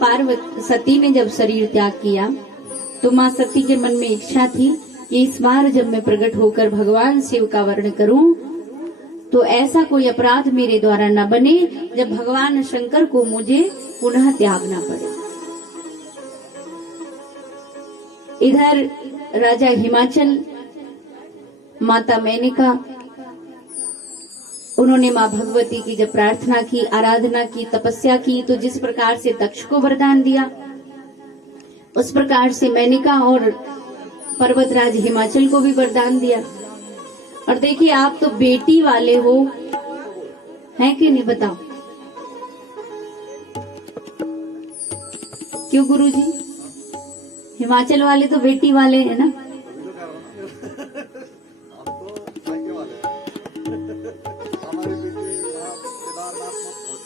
पार्वती सती ने जब शरीर त्याग किया तो माँ सती के मन में इच्छा थी कि इस बार जब मैं प्रकट होकर भगवान शिव का वर्ण करूं तो ऐसा कोई अपराध मेरे द्वारा न बने जब भगवान शंकर को मुझे पुनः त्यागना पड़े। इधर राजा हिमाचल, माता मेनका, उन्होंने माँ भगवती की जब प्रार्थना की, आराधना की, तपस्या की, तो जिस प्रकार से दक्ष को वरदान दिया उस प्रकार से मेनका और पर्वतराज हिमाचल को भी वरदान दिया। और देखिए, आप तो बेटी वाले हो, हैं कि नहीं बताओ? क्यों गुरुजी? हिमाचल वाले तो बेटी वाले हैं ना?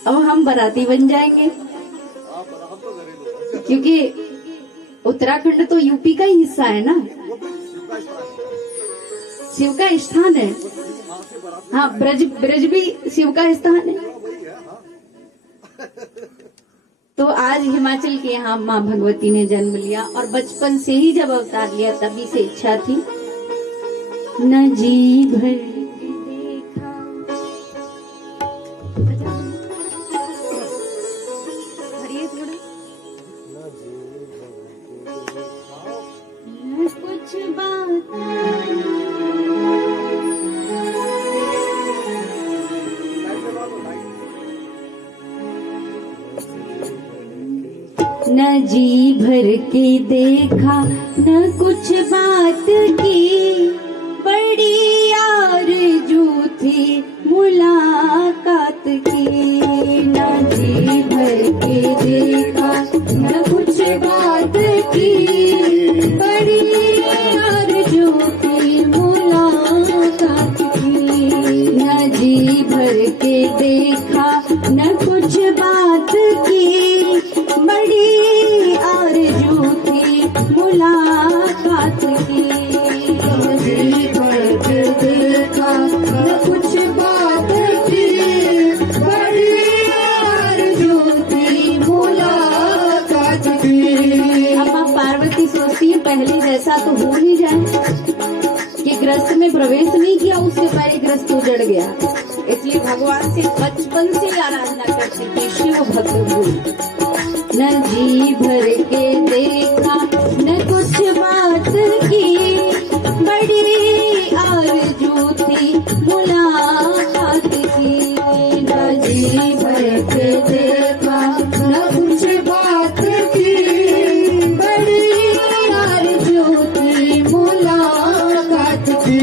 अब हम बाराती बन जाएंगे, क्योंकि उत्तराखंड तो यूपी का ही हिस्सा है ना, शिव का स्थान है। हाँ, ब्रज भी शिव का स्थान है। तो आज हिमाचल के यहाँ माँ भगवती ने जन्म लिया और बचपन से ही जब अवतार लिया तभी से इच्छा थी न जी भर कुछ बात न जी भर के देखा न कुछ बात की, बड़ी आरज़ू थी मुलाकात की। न जी भर के देखा न कुछ बात की, बड़ी आरज़ू थी मुलाकात की। न जी भर के देखा न कुछ बात की, बड़ी आरज़ू थी मुलाकात की। जी भर के देखा न कुछ बात की, बड़ी आरज़ू थी मुलाकात की। अब माँ पार्वती सोचती है पहले जैसा तो हो ही जाए कि ग्रस्त में प्रवेश नहीं किया, उससे पहले ग्रस्त उजड़ गया। इसलिए भगवान से बचपन से आराधना करते थे, शिव भक्त हुए। न जी भर के देखा न कुछ बात की, बड़ी आरज़ू थी मुलाकात की। न जी भर के देखा न कुछ बात की, बड़ी आरज़ू थी मुलाकात की।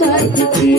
मुलाकात की।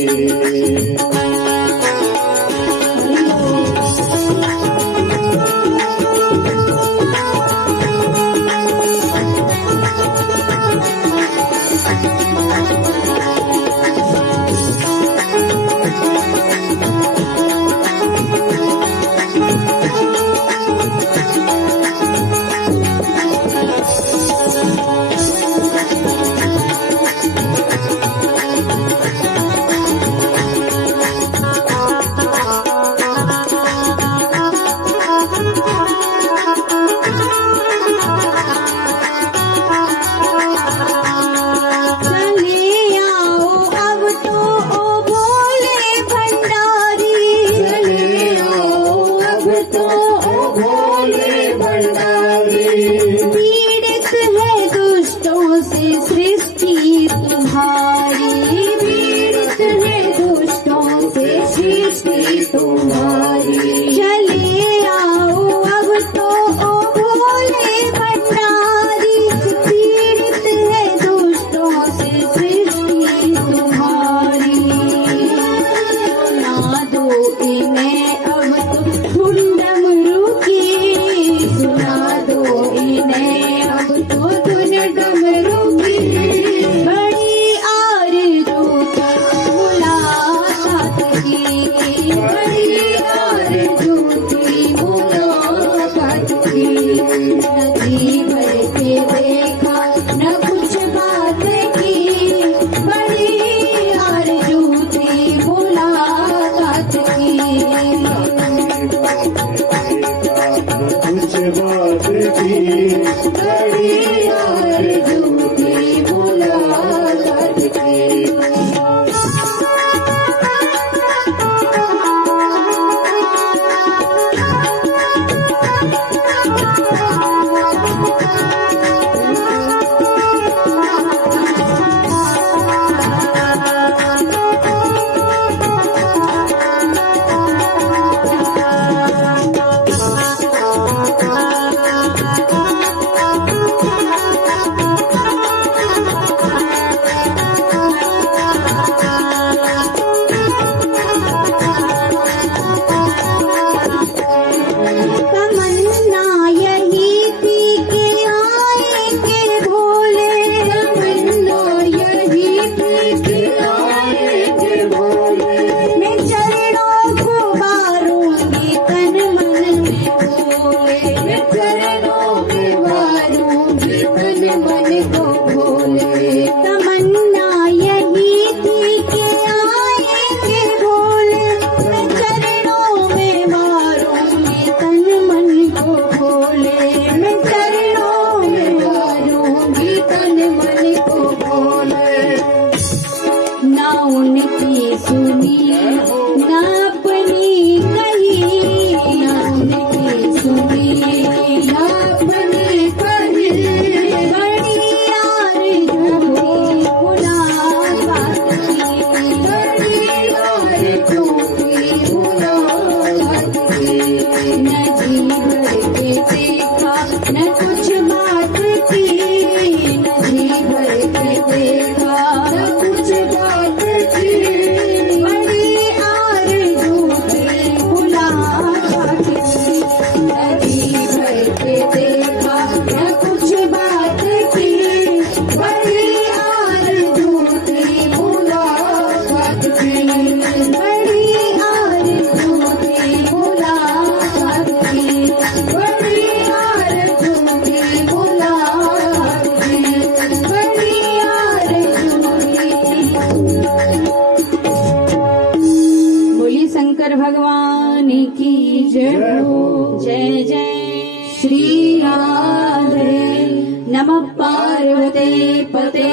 नमः पार्वते पते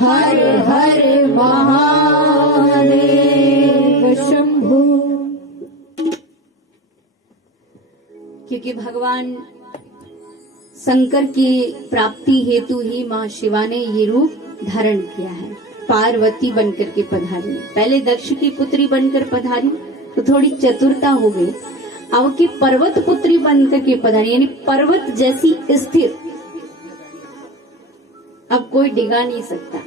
हर हर महादेव शंभु। क्योंकि भगवान शंकर की प्राप्ति हेतु ही माँ शिवा ने ये रूप धारण किया है। पार्वती बनकर के पधारी, पहले दक्ष की पुत्री बनकर पधारी तो थोड़ी चतुरता हो गई, अब की पर्वत पुत्री बनकर के पधारी, यानी पर्वत जैसी स्थिर, अब कोई डिगा नहीं सकता।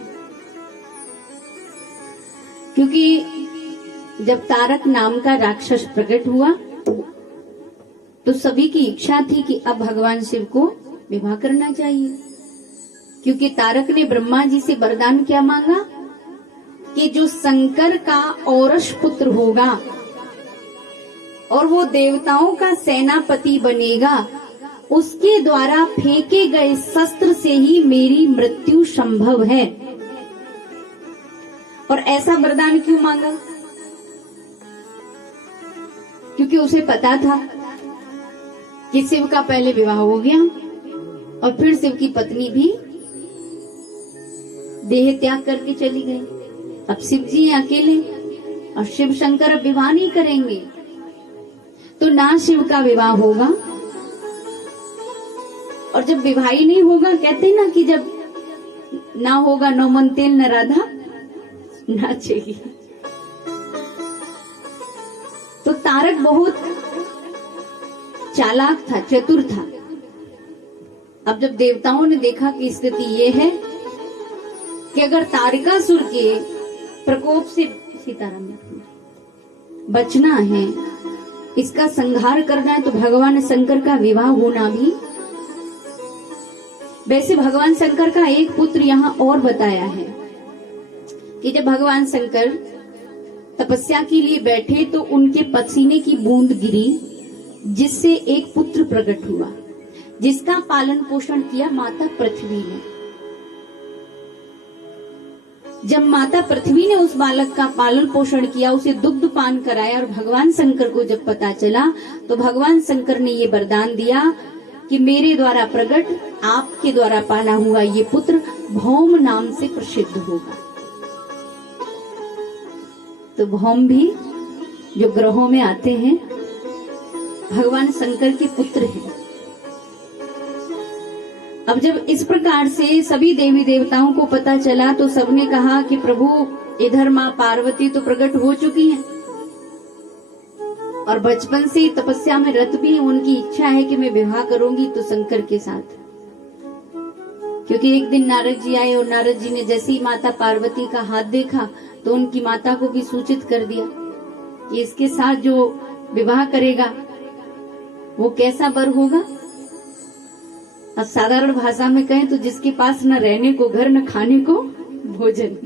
क्योंकि जब तारक नाम का राक्षस प्रकट हुआ तो सभी की इच्छा थी कि अब भगवान शिव को विवाह करना चाहिए, क्योंकि तारक ने ब्रह्मा जी से वरदान क्या मांगा कि जो शंकर का औरस पुत्र होगा और वो देवताओं का सेनापति बनेगा, उसके द्वारा फेंके गए शस्त्र से ही मेरी मृत्यु संभव है। और ऐसा वरदान क्यों मांगा? क्योंकि उसे पता था कि शिव का पहले विवाह हो गया और फिर शिव की पत्नी भी देह त्याग करके चली गई। अब शिव जी हैं अकेले और शिव शंकर अब विवाह नहीं करेंगे, तो ना शिव का विवाह होगा, और जब विवाह ही नहीं होगा, कहते ना कि जब ना होगा नौ मन तेल न राधा नाचेगी। तो तारक बहुत चालाक था, चतुर था। अब जब देवताओं ने देखा कि स्थिति ये है कि अगर तारकासुर के प्रकोप से सीताराम बचना है, इसका संहार करना है, तो भगवान शंकर का विवाह होना भी। वैसे भगवान शंकर का एक पुत्र यहाँ और बताया है कि जब भगवान शंकर तपस्या के लिए बैठे तो उनके पसीने की बूंद गिरी, जिससे एक पुत्र प्रकट हुआ, जिसका पालन पोषण किया माता पृथ्वी ने। जब माता पृथ्वी ने उस बालक का पालन पोषण किया, उसे दुग्ध पान कराया, और भगवान शंकर को जब पता चला तो भगवान शंकर ने ये वरदान दिया कि मेरे द्वारा प्रकट, आपके द्वारा पाला हुआ ये पुत्र भौम नाम से प्रसिद्ध होगा। तो भौम भी जो ग्रहों में आते हैं भगवान शंकर के पुत्र हैं। अब जब इस प्रकार से सभी देवी देवताओं को पता चला तो सबने कहा कि प्रभु, इधर माँ पार्वती तो प्रकट हो चुकी हैं और बचपन से तपस्या में रत भी, उनकी इच्छा है कि मैं विवाह करूंगी तो शंकर के साथ। क्योंकि एक दिन नारद जी आए और नारद जी ने जैसे ही माता पार्वती का हाथ देखा तो उनकी माता को भी सूचित कर दिया कि इसके साथ जो विवाह करेगा वो कैसा वर होगा। अब साधारण भाषा में कहें तो जिसके पास न रहने को घर, न खाने को भोजन,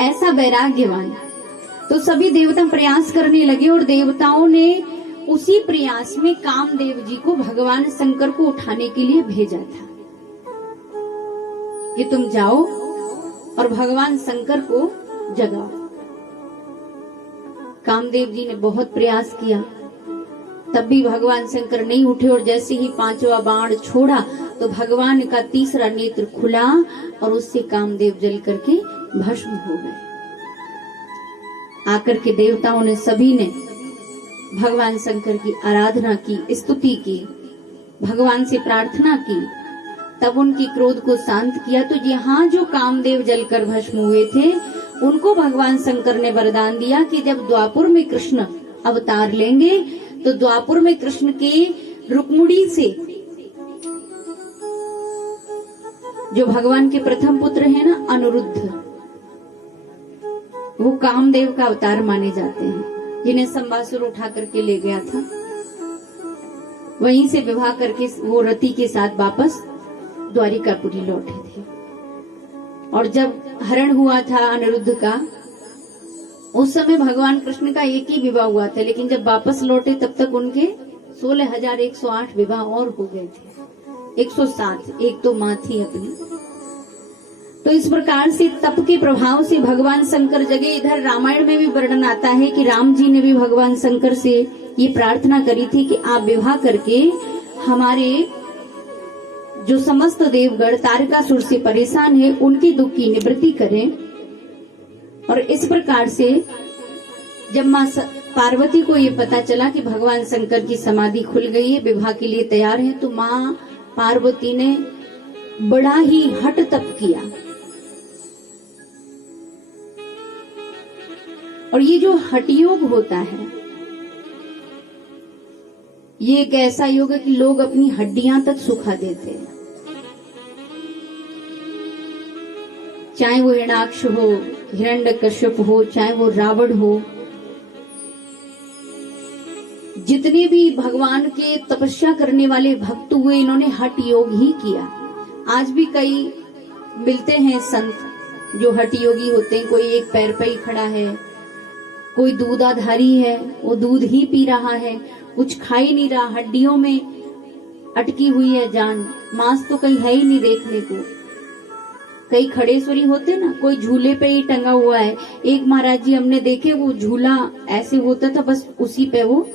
ऐसा वैराग्यवान। तो सभी देवता प्रयास करने लगे और देवताओं ने उसी प्रयास में कामदेव जी को भगवान शंकर को उठाने के लिए भेजा था कि तुम जाओ और भगवान शंकर को जगाओ। कामदेव जी ने बहुत प्रयास किया, तब भी भगवान शंकर नहीं उठे, और जैसे ही पांचवा बाण छोड़ा तो भगवान का तीसरा नेत्र खुला और उससे कामदेव जल करके भस्म हो गए। आकर के देवताओं ने सभी ने भगवान शंकर की आराधना की, स्तुति की, भगवान से प्रार्थना की, तब उनकी क्रोध को शांत किया। तो यहाँ जो कामदेव जलकर भस्म हुए थे उनको भगवान शंकर ने वरदान दिया कि जब द्वापुर में कृष्ण अवतार लेंगे तो द्वापुर में कृष्ण के रुक्मिणी से, जो भगवान के प्रथम पुत्र है ना अनिरुद्ध, वो कामदेव का अवतार माने जाते हैं, जिन्हें संबासुर उठा करके ले गया था। वहीं से विवाह करके वो रति के साथ वापस द्वारिकापुरी लौटे थे। और जब हरण हुआ था अनिरुद्ध का, उस समय भगवान कृष्ण का एक ही विवाह हुआ था, लेकिन जब वापस लौटे तब तक उनके 16,108 विवाह और हो गए थे, 107, एक तो माँ थी अपनी। तो इस प्रकार से तप के प्रभाव से भगवान शंकर जगे। इधर रामायण में भी वर्णन आता है कि राम जी ने भी भगवान शंकर से ये प्रार्थना करी थी कि आप विवाह करके हमारे जो समस्त देवगण तारकासुर से परेशान है उनके दुख की निवृत्ति करें। और इस प्रकार से जब माँ पार्वती को ये पता चला कि भगवान शंकर की समाधि खुल गई है, विवाह के लिए तैयार है, तो माँ पार्वती ने बड़ा ही हठ तप किया। और ये जो हठ योग होता है, ये एक ऐसा योग है कि लोग अपनी हड्डियां तक सुखा देते हैं, चाहे वो हिरणाक्ष हो, हिरण्यकश्यप हो, चाहे वो रावण हो, जितने भी भगवान के तपस्या करने वाले भक्त हुए, इन्होंने हठ योग ही किया। आज भी कई मिलते हैं संत जो हठ योगी होते हैं। कोई एक पैर पे ही खड़ा है, कोई दूधाधारी है, वो दूध ही पी रहा है, कुछ खा ही नहीं रहा, हड्डियों में अटकी हुई है जान, मांस तो कहीं है ही नहीं देखने को। कई खड़ेश्वरी होते ना, कोई झूले पे ही टंगा हुआ है। एक महाराज जी हमने देखे, वो झूला ऐसे होता था, बस उसी पे वो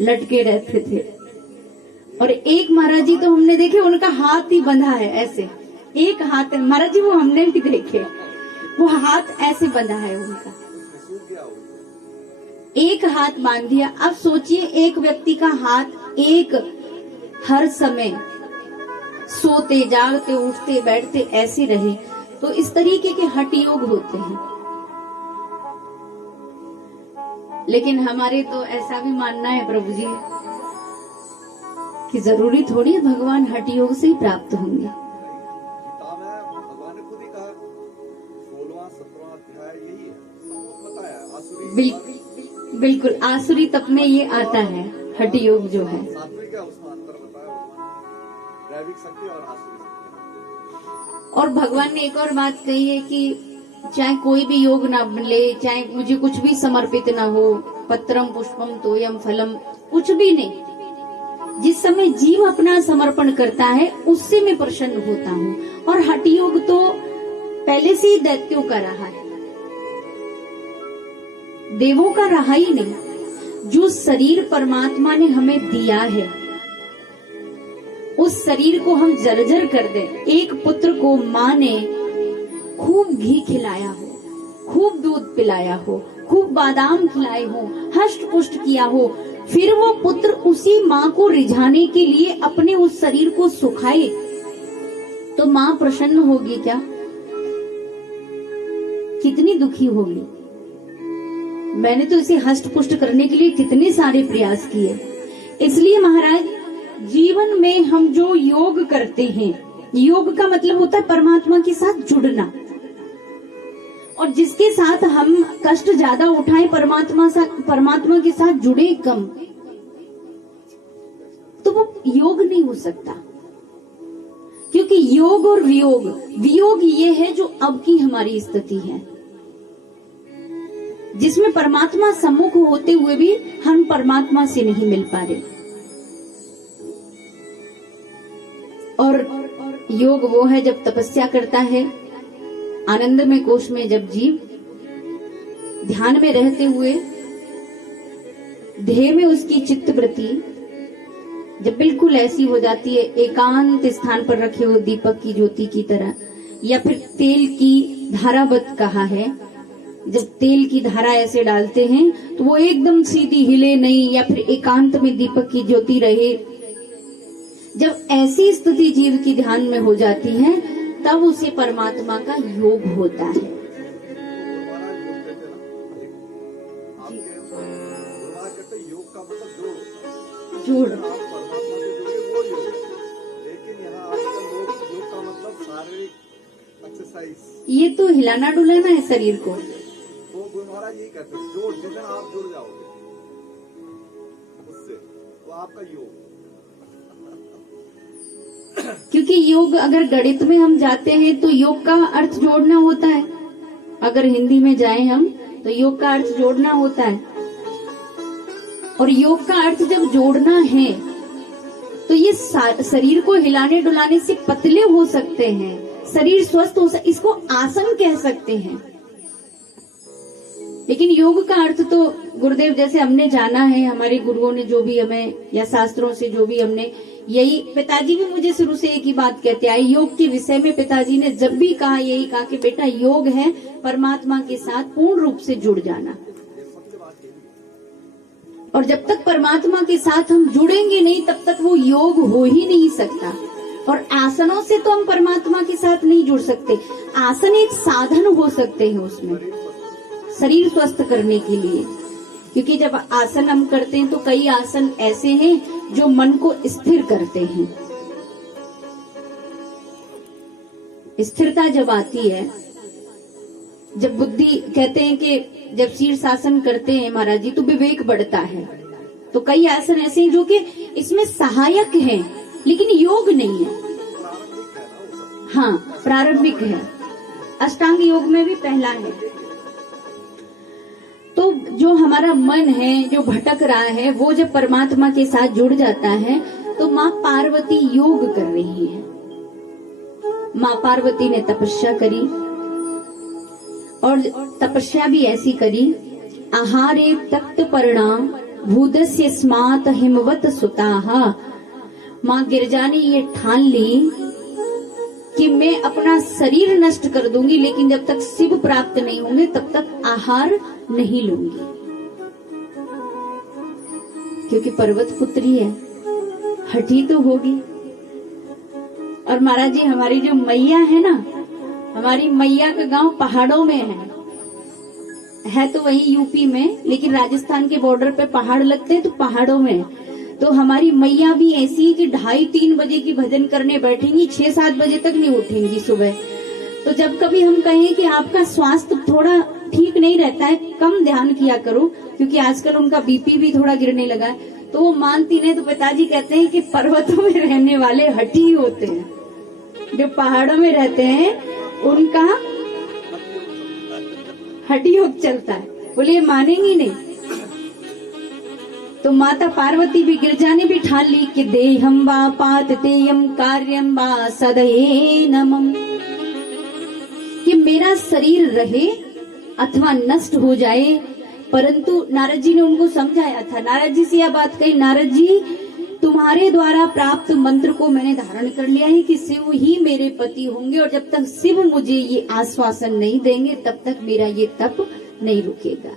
लटके रहते थे। और एक महाराज जी तो हमने देखे, उनका हाथ ही बंधा है ऐसे, एक हाथ है महाराज जी, वो हमने भी देखे, वो हाथ ऐसे बंधा है उनका, एक हाथ बांध दिया। अब सोचिए, एक व्यक्ति का हाथ एक हर समय सोते जागते उठते बैठते ऐसे रहे, तो इस तरीके के हठ योग होते हैं। लेकिन हमारे तो ऐसा भी मानना है प्रभु जी कि जरूरी थोड़ी है भगवान हठ योग से ही प्राप्त होंगे। किताब है, भगवान ने खुद ही कहा, 16वां 17वां अध्याय यही है, सबको पता है। आसुरी बिल्कुल आसुरी तप में ये आता है हठ योग जो है। सात्विक है, उसमें अंतर बताया भगवान, दैविक शक्ति और आसुरी शक्ति। और भगवान ने एक और बात कही है कि चाहे कोई भी योग ना मिले, चाहे मुझे कुछ भी समर्पित ना हो, पत्रम पुष्पम तोयम फलम, कुछ भी नहीं, जिस समय जीव अपना समर्पण करता है उससे मैं प्रसन्न होता हूँ। और हठ योग तो पहले से ही दैत्यों का रहा है, देवों का रहा ही नहीं। जो शरीर परमात्मा ने हमें दिया है, उस शरीर को हम जर्जर कर दें। एक पुत्र को माँ ने खूब घी खिलाया हो, खूब दूध पिलाया हो, खूब बादाम खिलाए हो, हष्ट पुष्ट किया हो, फिर वो पुत्र उसी माँ को रिझाने के लिए अपने उस शरीर को सुखाए, तो माँ प्रसन्न होगी क्या? कितनी दुखी होगी। मैंने तो इसे हष्ट पुष्ट करने के लिए कितने सारे प्रयास किए। इसलिए महाराज, जीवन में हम जो योग करते हैं, योग का मतलब होता है परमात्मा के साथ जुड़ना, और जिसके साथ हम कष्ट ज्यादा उठाएं, परमात्मा के साथ जुड़े कम, तो वो योग नहीं हो सकता। क्योंकि योग और वियोग, वियोग ये है जो अब की हमारी स्थिति है, जिसमें परमात्मा सम्मुख होते हुए भी हम परमात्मा से नहीं मिल पा रहे। और योग वो है जब तपस्या करता है, आनंदमय कोश में जब जीव ध्यान में रहते हुए ध्येय में उसकी चित्त वृत्ति जब बिल्कुल ऐसी हो जाती है, एकांत स्थान पर रखे हुए दीपक की ज्योति की तरह, या फिर तेल की धारावत कहा है, जब तेल की धारा ऐसे डालते हैं तो वो एकदम सीधी हिले नहीं, या फिर एकांत में दीपक की ज्योति रहे। जब ऐसी स्थिति जीव की ध्यान में हो जाती है, तब उसे परमात्मा का योग होता है। योग का मतलब जोड़। परमात्मा से जुड़े वो योग, लेकिन यहाँ आजकल लोग योग का मतलब शारीरिक एक्सरसाइज, ये तो हिलाना डुलाना है शरीर को। तो गुरु महाराज यही कहते हैं, जोड़, जिस दिन आप जुड़ जाओगे उससे, तो आपका योग। क्योंकि योग अगर गणित में हम जाते हैं तो योग का अर्थ जोड़ना होता है। अगर हिंदी में जाए हम तो योग का अर्थ जोड़ना होता है, और योग का अर्थ जब जोड़ना है तो ये शरीर को हिलाने डुलाने से पतले हो सकते हैं, शरीर स्वस्थ हो सकते, इसको आसन कह सकते हैं। लेकिन योग का अर्थ तो गुरुदेव जैसे हमने जाना है, हमारे गुरुओं ने जो भी हमें, या शास्त्रों से जो भी हमने, यही पिताजी भी मुझे शुरू से एक ही बात कहते आए, योग के विषय में पिताजी ने जब भी कहा यही कहा कि बेटा योग है परमात्मा के साथ पूर्ण रूप से जुड़ जाना। और जब तक परमात्मा के साथ हम जुड़ेंगे नहीं, तब तक वो योग हो ही नहीं सकता। और आसनों से तो हम परमात्मा के साथ नहीं जुड़ सकते, आसन एक साधन हो सकते हैं उसमें शरीर स्वस्थ करने के लिए। क्योंकि जब आसन हम करते हैं तो कई आसन ऐसे हैं जो मन को स्थिर करते हैं। स्थिरता जब आती है जब बुद्धि कहते हैं कि जब शीर्षासन करते हैं महाराज जी तो विवेक बढ़ता है। तो कई आसन ऐसे हैं जो कि इसमें सहायक हैं लेकिन योग नहीं है। हाँ, प्रारंभिक है। अष्टांग योग में भी पहला है। तो जो हमारा मन है जो भटक रहा है वो जब परमात्मा के साथ जुड़ जाता है तो माँ पार्वती योग कर रही है। माँ पार्वती ने तपस्या करी और तपस्या भी ऐसी करी, आहारे तक्त पर्णा भूदस्य स्मात हिमवत सुताहा। माँ गिरजा ने ये ठान ली कि मैं अपना शरीर नष्ट कर दूंगी लेकिन जब तक शिव प्राप्त नहीं होंगे तब तक आहार नहीं लूंगी, क्योंकि पर्वत पुत्री है, हठी तो होगी। और महाराज जी हमारी जो मैया है ना, हमारी मैया का गांव पहाड़ों में है तो वही यूपी में, लेकिन राजस्थान के बॉर्डर पे पहाड़ लगते हैं तो पहाड़ों में है। तो हमारी मैया भी ऐसी है कि 2:30-3 बजे की भजन करने बैठेंगी, 6-7 बजे तक नहीं उठेंगी सुबह। तो जब कभी हम कहें कि आपका स्वास्थ्य थोड़ा ठीक नहीं रहता है, कम ध्यान किया करो, क्योंकि आजकल उनका बीपी भी थोड़ा गिरने लगा है, तो वो मानती नहीं। तो पिताजी कहते हैं कि पर्वतों में रहने वाले हठी होते हैं, जो पहाड़ों में रहते हैं उनका हठी योग चलता है। बोले ये मानेंगी नहीं। तो माता पार्वती भी गिरजा ने भी ठान ली कि देहम वा पाततेयम कार्यम वा सदये नमम, कि मेरा शरीर रहे अथवा नष्ट हो जाए। परंतु नारद जी ने उनको समझाया था। नारद जी से यह बात कही, नारद जी तुम्हारे द्वारा प्राप्त मंत्र को मैंने धारण कर लिया है कि शिव ही मेरे पति होंगे, और जब तक शिव मुझे ये आश्वासन नहीं देंगे तब तक मेरा ये तप नहीं रुकेगा।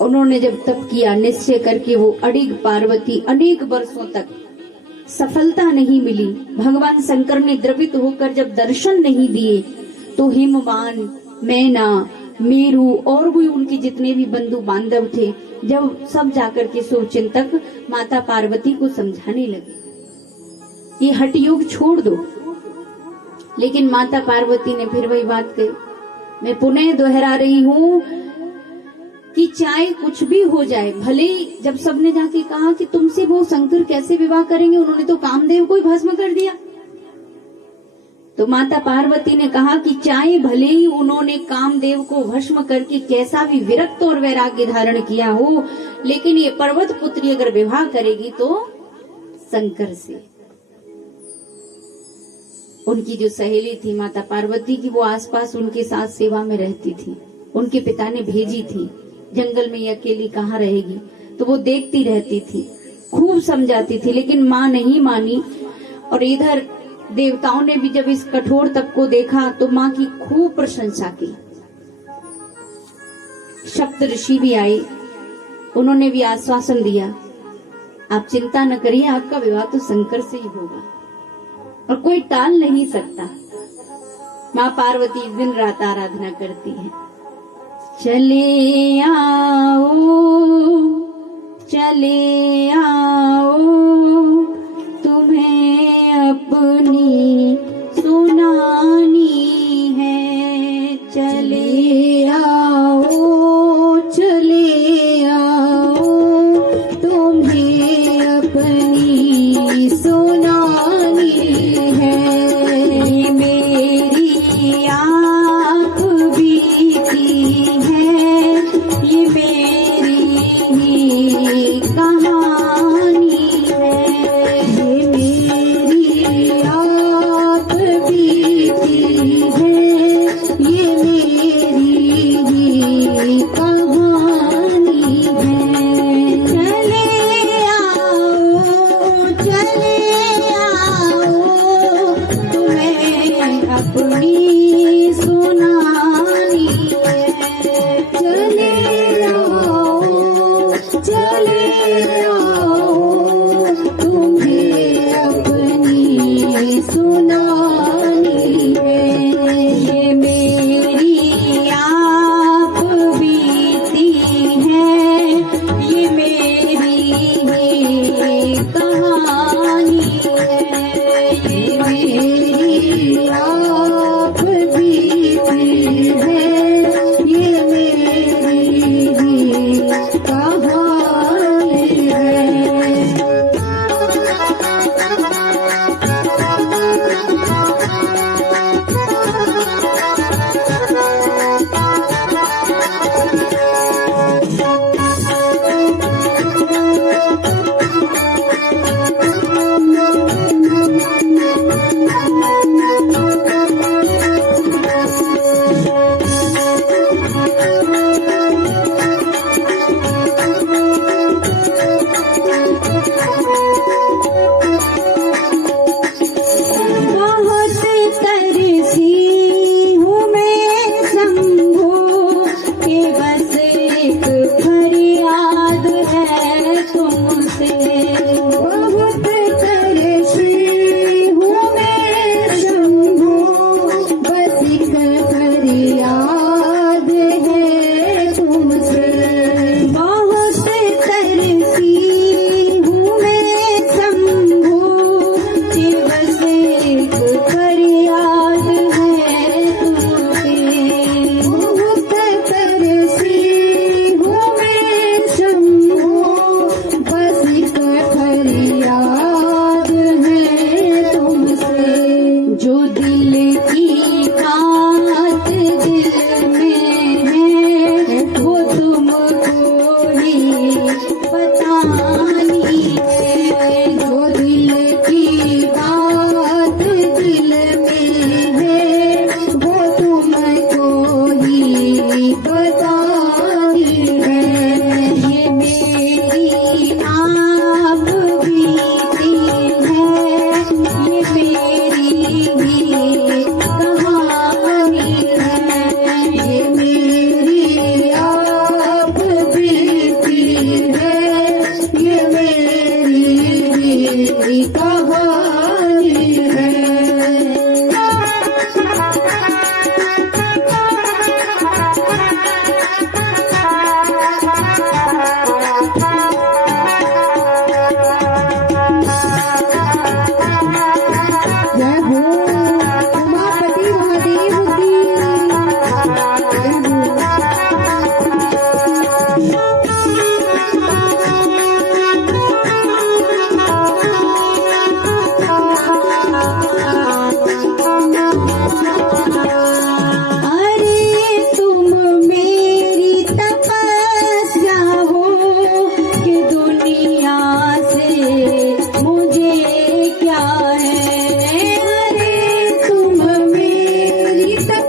उन्होंने जब तप किया निश्चय करके, वो अडिग पार्वती अनेक वर्षों तक सफलता नहीं मिली। भगवान शंकर ने द्रवित होकर जब दर्शन नहीं दिए तो हिमवान, मैना, मेरू और भी उनके जितने भी बंधु बांधव थे, जब सब जाकर के शुभचिंतक माता पार्वती को समझाने लगे ये हठ योग छोड़ दो। लेकिन माता पार्वती ने फिर वही बात कही। मैं पुनः दोहरा रही हूँ कि चाहे कुछ भी हो जाए, भले जब सबने जाके कहा कि तुमसे वो शंकर कैसे विवाह करेंगे, उन्होंने तो कामदेव को ही भस्म कर दिया। तो माता पार्वती ने कहा कि चाहे भले ही उन्होंने कामदेव को भस्म करके कैसा भी विरक्त और वैराग्य धारण किया हो, लेकिन ये पर्वत पुत्री अगर विवाह करेगी तो शंकर से। उनकी जो सहेली थी माता पार्वती की, वो आसपास उनके साथ सेवा में रहती थी। उनके पिता ने भेजी थी, जंगल में ये अकेली कहाँ रहेगी, तो वो देखती रहती थी, खूब समझाती थी, लेकिन माँ नहीं मानी। और इधर देवताओं ने भी जब इस कठोर तप को देखा तो माँ की खूब प्रशंसा की। सप्त ऋषि भी आए, उन्होंने भी आश्वासन दिया, आप चिंता न करिए, आपका विवाह तो शंकर से ही होगा और कोई टाल नहीं सकता। माँ पार्वती दिन रात आराधना करती है। चले आओ, चले आओ, तुम्हें अपनी सुनानी है। चले आओ, चले आओ, तुम्हें अपनी सुनानी है। मेरी आँख बीती है, ये मेरी ही कहानी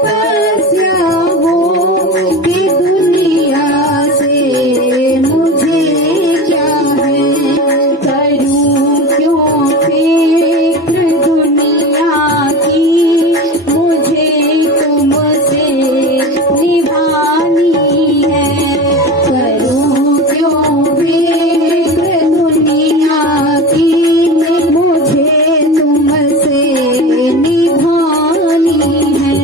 तपस्या हो कि दुनिया से मुझे क्या है, करूं क्यों फिक्र दुनिया की, मुझे तुमसे निभानी है, करूं क्यों फिक्र दुनिया की, मुझे तुमसे निभानी है,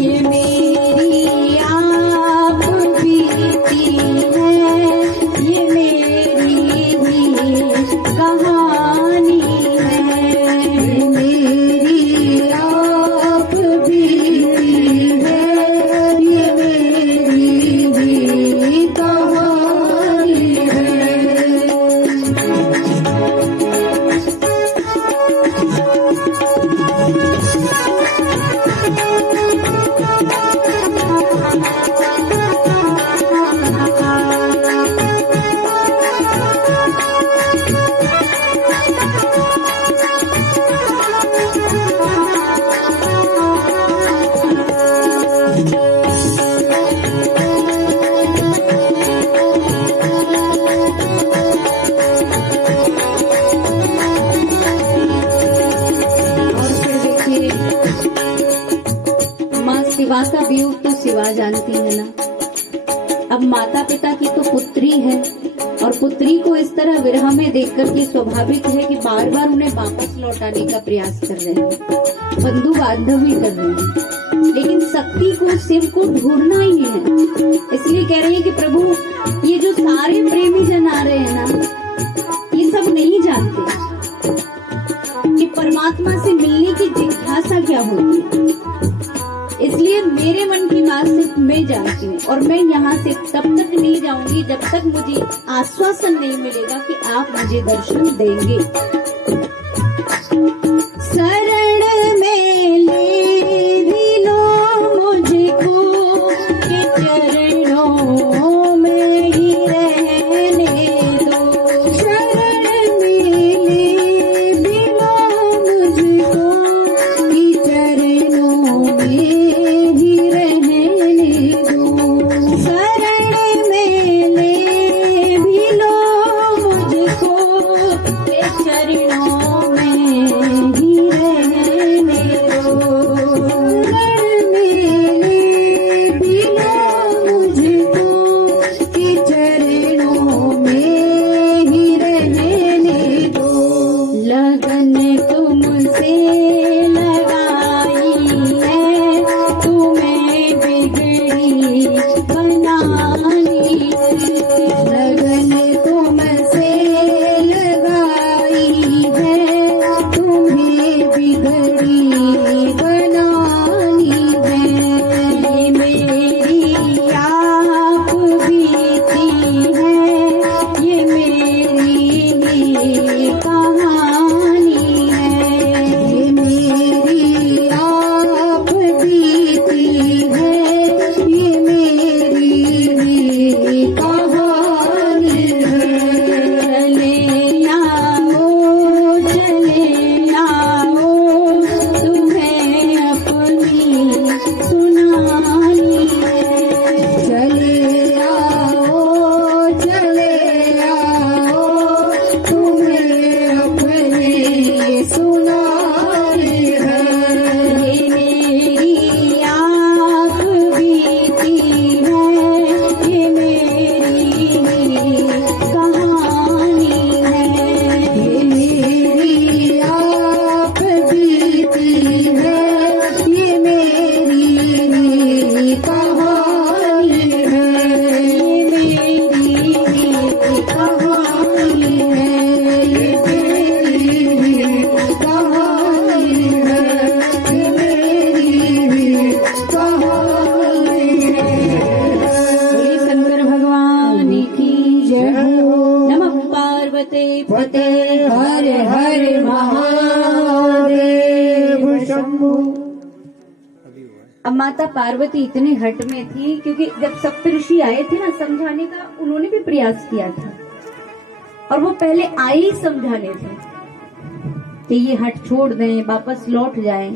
ये मेरी आप बीती है, ये मेरी भी कहानी है, ये मेरी आप बीती है, ये मेरी भी कहानी है। और फिर देखिए, माँ शिवा का वियोग तो शिवा जानती है ना। अब माता पिता की तो पुत्री है और पुत्री को इस तरह विरह में देखकर के स्वाभाविक है कि बार बार उन्हें वापस लौटाने का प्रयास कर रहे हैं, बंधु बांधव भी कर रहे हैं, लेकिन शक्ति को शिव को ढूंढना ही है। इसलिए कह रहे हैं कि प्रभु, ये जो सारे प्रेमी जन आ रहे हैं ना, ये सब नहीं जानते कि परमात्मा से मिलने की जिज्ञासा क्या होती है। इसलिए मेरे मन की बात सिर्फ मैं जानती हूँ और मैं यहाँ से तब तक नहीं जाऊंगी जब तक मुझे आश्वासन नहीं मिलेगा कि आप मुझे दर्शन देंगे। शरण में ले भी लो मुझको कि चरणों में ही रहने दो, शरण में ले भी लो मुझको कि चरणों में ही रहने दो, शरण में ले भी लो मुझको कि चरणों में ही रहने दो, शरण में ले भी लो मुझको कि चरणों में ही रहने दो, लगन तुमसे लगाई है, तुम्हें बिगड़ी बनानी है, लगन तुमसे लगाई है, तुम्हें बिगड़ी बनानी है, ये मेरी आप बीती है, ये मेरी भी कहानी है, ये मेरी आप बीती है, ये मेरी भी कहानी है, चले आओ तुम्हें अपनी सुनानी है, चले आओ तुम्हें अपनी सुनानी है, ये मेरी आप बीती है, ये मेरी कहानी है, ये मेरी आप बीती है, ये मेरी कहानी है, ये मेरी कहानी है, ये मेरी कहानी है, ये मेरी कहानी है। बोलिए शंकर भगवान की जय हो। नमः पार्वती पते हर हर महादेव शंभु। अब माता पार्वती इतने हट में थी क्योंकि जब सप्तऋषि आए थे ना समझाने का, उन्होंने भी प्रयास किया था और वो पहले आए ही समझाने थे कि ये हट छोड़ दें, वापस लौट जाएं।